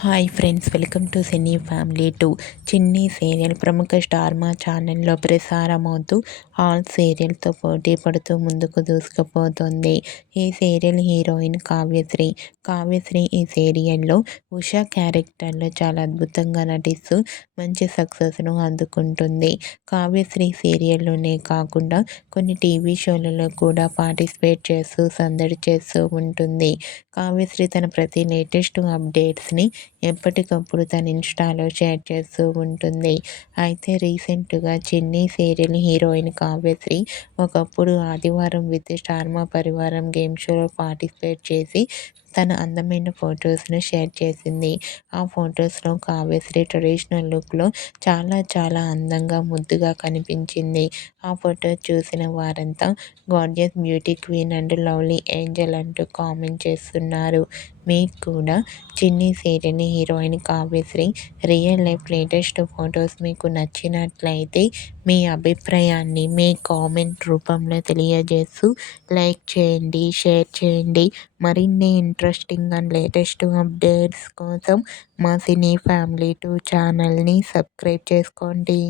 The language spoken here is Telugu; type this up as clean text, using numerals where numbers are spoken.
Hi friends, welcome to cine family 2. చిన్ని సీరియల్ ప్రముఖ స్టార్ మా ఛానల్లో ప్రసారమవుతూ ఆల్ సీరియల్తో పోటీ పడుతూ ముందుకు దూసుకుపోతుంది. ఈ సీరియల్ హీరోయిన్ కావ్యశ్రీ. కావ్యశ్రీ ఈ సీరియల్లో ఉషా క్యారెక్టర్లో చాలా అద్భుతంగా నటిస్తూ మంచి సక్సెస్ను అందుకుంటుంది. కావ్యశ్రీ సీరియల్లోనే కాకుండా కొన్ని టీవీ షోలలో కూడా పార్టిసిపేట్ చేస్తూ సందడి చేస్తూ ఉంటుంది. కావ్యశ్రీ తన ప్రతి లేటెస్ట్ అప్డేట్స్ని ఎప్పటికప్పుడు తన ఇన్స్టాలో షేర్ చేస్తూ ఉంటుంది. అయితే రీసెంట్గా చిన్ని సీరియల్ హీరోయిన్ కావ్యశ్రీ ఒకప్పుడు ఆదివారం విత్ స్టార్ మా పరివారం గేమ్ షోలో పార్టిసిపేట్ చేసి తన అందమైన ఫొటోస్ను షేర్ చేసింది. ఆ ఫొటోస్లో కావ్యశ్రీ ట్రెడిషనల్ లుక్లో చాలా అందంగా ముద్దుగా కనిపించింది. ఆ ఫోటో చూసిన వారంతా gorgeous beauty queen and lovely Angel అంటూ కామెంట్ చేస్తున్నారు. మీకు కూడా చిన్ని serial heroine Kavyasri real life latest photos మీకు నచ్చినట్లయితే మీ అభిప్రాయాన్ని మీ కామెంట్ రూపంలో తెలియజేస్తూ లైక్ చేయండి, షేర్ చేయండి. మరిన్ని ఇంట్రెస్టింగ్ అండ్ లేటెస్ట్ అప్డేట్స్ కోసం మా సినీ ఫ్యామిలీ 2 ఛానల్ని సబ్స్క్రైబ్ చేసుకోండి.